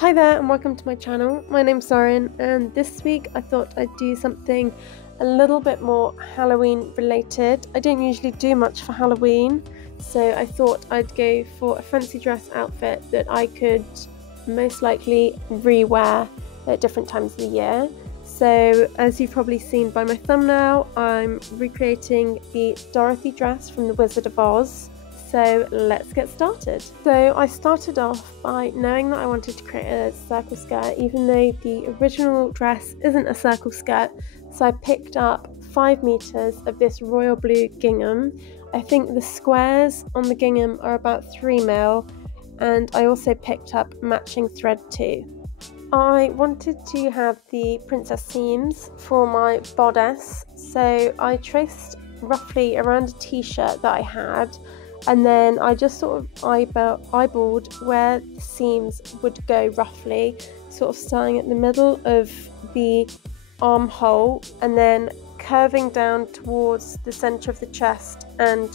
Hi there and welcome to my channel. My name's Soren and this week I thought I'd do something a little bit more Halloween related. I don't usually do much for Halloween, so I thought I'd go for a fancy dress outfit that I could most likely re-wear at different times of the year. So as you've probably seen by my thumbnail, I'm recreating the Dorothy dress from The Wizard of Oz. So let's get started. So I started off by knowing that I wanted to create a circle skirt, even though the original dress isn't a circle skirt. So I picked up 5 meters of this royal blue gingham. I think the squares on the gingham are about 3 mil, and I also picked up matching thread too. I wanted to have the princess seams for my bodice, so I traced roughly around a t-shirt that I had, and then I just sort of eyeballed where the seams would go roughly, sort of starting at the middle of the armhole and then curving down towards the centre of the chest and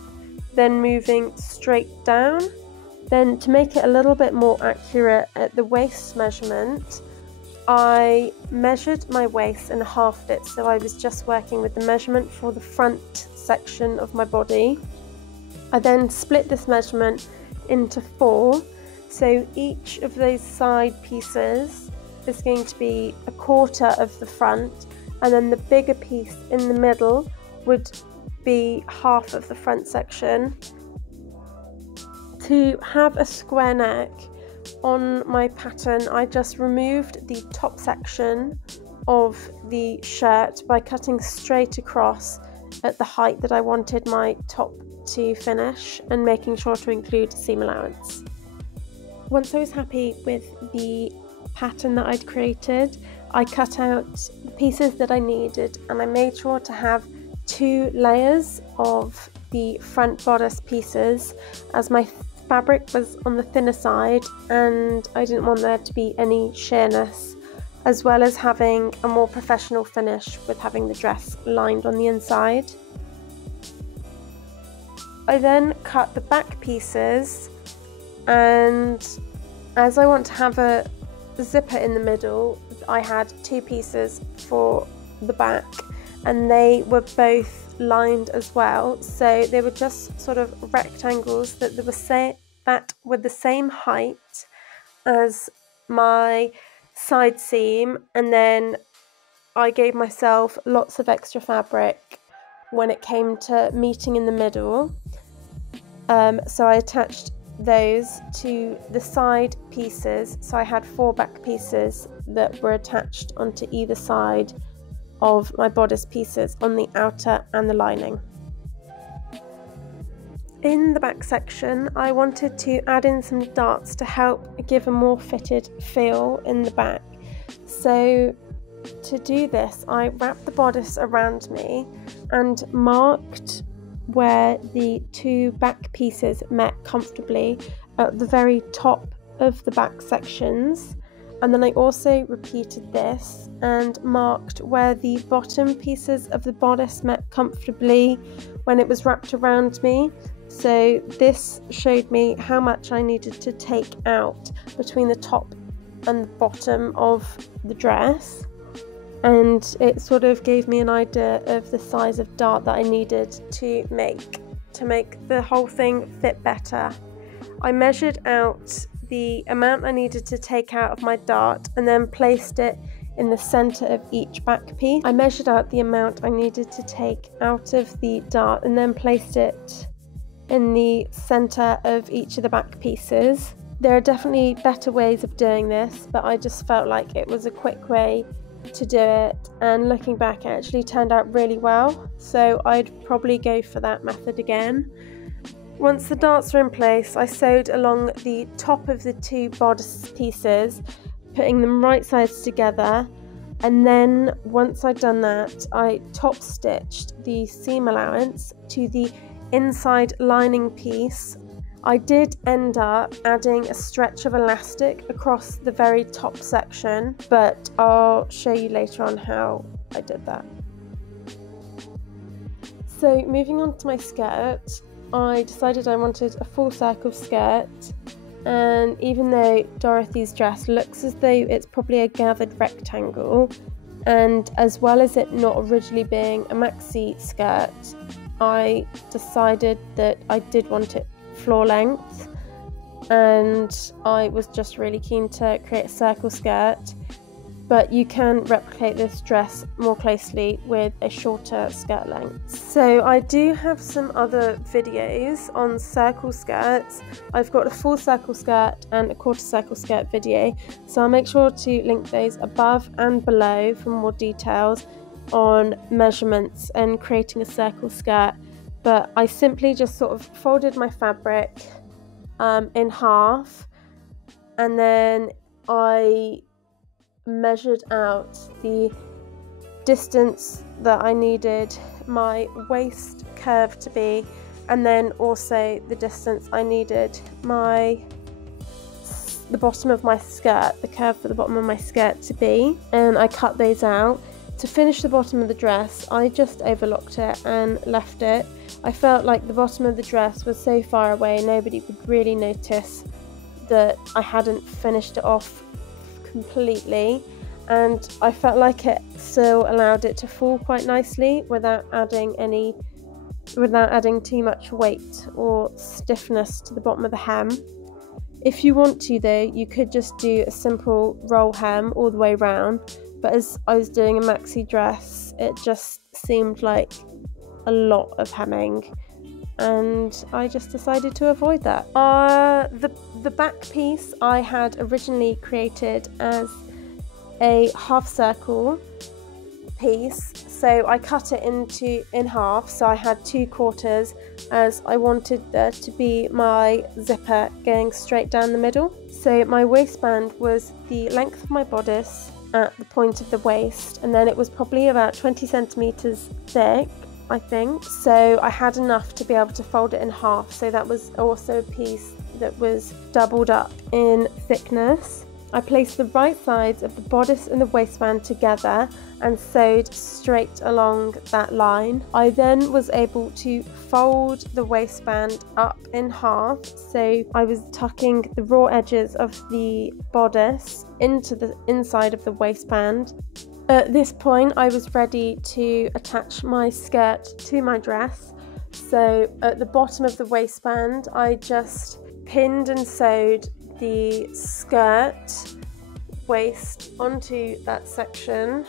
then moving straight down. Then to make it a little bit more accurate at the waist measurement, I measured my waist and halved it, so I was just working with the measurement for the front section of my body. I then split this measurement into 4, so each of those side pieces is going to be a quarter of the front, and then the bigger piece in the middle would be half of the front section. To have a square neck on my pattern, I just removed the top section of the shirt by cutting straight across at the height that I wanted my top to finish and making sure to include seam allowance. Once I was happy with the pattern that I'd created, I cut out the pieces that I needed and I made sure to have 2 layers of the front bodice pieces, as my fabric was on the thinner side and I didn't want there to be any sheerness, as well as having a more professional finish with having the dress lined on the inside. I then cut the back pieces, and as I want to have a zipper in the middle, I had 2 pieces for the back and they were both lined as well, so they were just sort of rectangles that were the same height as my side seam, and then I gave myself lots of extra fabric when it came to meeting in the middle. So I attached those to the side pieces, so I had 4 back pieces that were attached onto either side of my bodice pieces on the outer and the lining. In the back section, I wanted to add in some darts to help give a more fitted feel in the back. So to do this, I wrapped the bodice around me and marked where the 2 back pieces met comfortably at the very top of the back sections, and then I also repeated this and marked where the bottom pieces of the bodice met comfortably when it was wrapped around me. So this showed me how much I needed to take out between the top and the bottom of the dress, and it sort of gave me an idea of the size of dart that I needed to make the whole thing fit better. I measured out the amount I needed to take out of my dart and then placed it in the center of each back piece. I measured out the amount I needed to take out of the dart and then placed it in the center of each of the back pieces. There are definitely better ways of doing this, but I just felt like it was a quick way to do it, and looking back it actually turned out really well, so I'd probably go for that method again. Once the darts were in place, I sewed along the top of the 2 bodice pieces, putting them right sides together, and then once I'd done that, I top stitched the seam allowance to the inside lining piece. I did end up adding a stretch of elastic across the very top section, but I'll show you later on how I did that. So moving on to my skirt, I decided I wanted a full circle skirt, and even though Dorothy's dress looks as though it's probably a gathered rectangle, and as well as it not originally being a maxi skirt, I decided that I did want it floor length, and I was just really keen to create a circle skirt. But you can replicate this dress more closely with a shorter skirt length. So I do have some other videos on circle skirts. I've got a full circle skirt and a quarter circle skirt video, so I'll make sure to link those above and below for more details on measurements and creating a circle skirt. But I simply just sort of folded my fabric in half, and then I measured out the distance that I needed my waist curve to be, and then also the distance I needed the bottom of my skirt, the curve for the bottom of my skirt to be, and I cut those out. To finish the bottom of the dress, I just overlocked it and left it. I felt like the bottom of the dress was so far away nobody would really notice that I hadn't finished it off completely, and I felt like it still allowed it to fall quite nicely without adding too much weight or stiffness to the bottom of the hem. If you want to though, you could just do a simple roll hem all the way round, but as I was doing a maxi dress, it just seemed like a lot of hemming, and I just decided to avoid that. The back piece I had originally created as a half circle piece, so I cut it in half, so I had 2 quarters, as I wanted there to be my zipper going straight down the middle. So my waistband was the length of my bodice at the point of the waist, and then it was probably about 20 centimeters thick, I think, so I had enough to be able to fold it in half. So that was also a piece that was doubled up in thickness. I placed the right sides of the bodice and the waistband together and sewed straight along that line. I then was able to fold the waistband up in half, so I was tucking the raw edges of the bodice into the inside of the waistband. At this point I was ready to attach my skirt to my dress, so at the bottom of the waistband I just pinned and sewed the skirt waist onto that section.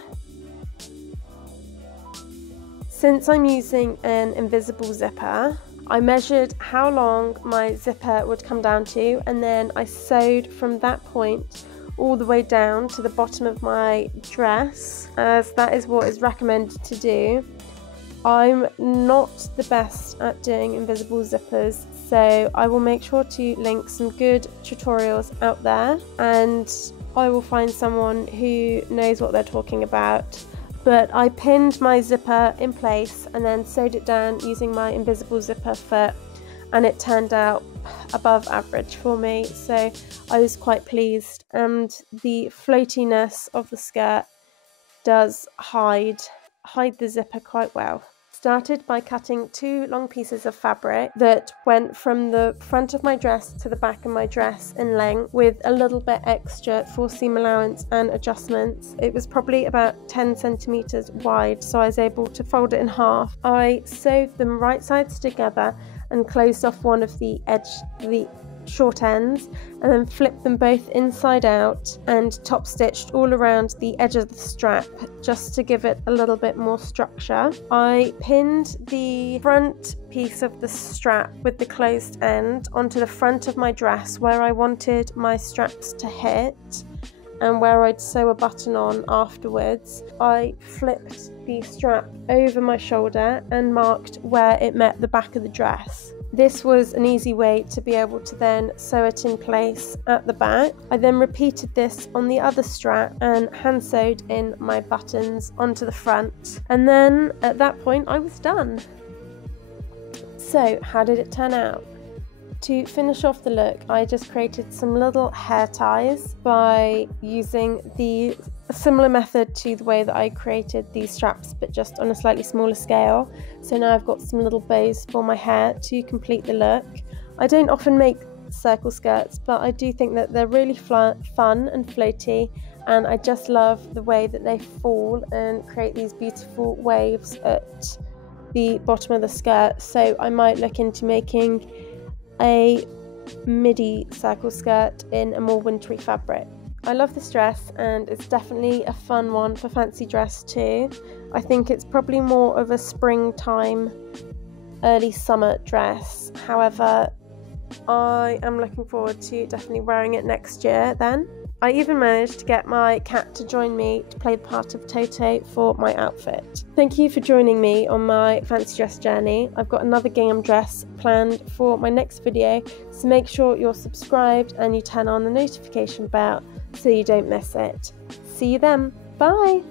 Since I'm using an invisible zipper, I measured how long my zipper would come down to, and then I sewed from that point all the way down to the bottom of my dress, as that is what is recommended to do. I'm not the best at doing invisible zippers, so I will make sure to link some good tutorials out there, and I will find someone who knows what they're talking about. But I pinned my zipper in place and then sewed it down using my invisible zipper foot, and it turned out above average for me, so I was quite pleased, and the floatiness of the skirt does hide the zipper quite well. Started by cutting 2 long pieces of fabric that went from the front of my dress to the back of my dress in length, with a little bit extra for seam allowance and adjustments. It was probably about 10 centimeters wide, so I was able to fold it in half. I sewed them right sides together and closed off one of the short ends, and then flipped them both inside out and top stitched all around the edge of the strap just to give it a little bit more structure. I pinned the front piece of the strap with the closed end onto the front of my dress where I wanted my straps to hit and where I'd sew a button on afterwards. I flipped the strap over my shoulder and marked where it met the back of the dress. This was an easy way to be able to then sew it in place at the back. I then repeated this on the other strap and hand sewed in my buttons onto the front, and then at that point I was done. So how did it turn out? To finish off the look, I just created some little hair ties by using a similar method to the way that I created these straps, but just on a slightly smaller scale. So now I've got some little bows for my hair to complete the look. I don't often make circle skirts, but I do think that they're really fun and floaty, and I just love the way that they fall and create these beautiful waves at the bottom of the skirt. So I might look into making a midi circle skirt in a more wintry fabric. I love this dress, and it's definitely a fun one for fancy dress too. I think it's probably more of a springtime, early summer dress. However, I am looking forward to definitely wearing it next year then. I even managed to get my cat to join me to play the part of Toto for my outfit. Thank you for joining me on my fancy dress journey. I've got another gingham dress planned for my next video, so make sure you're subscribed and you turn on the notification bell so you don't miss it. See you then. Bye!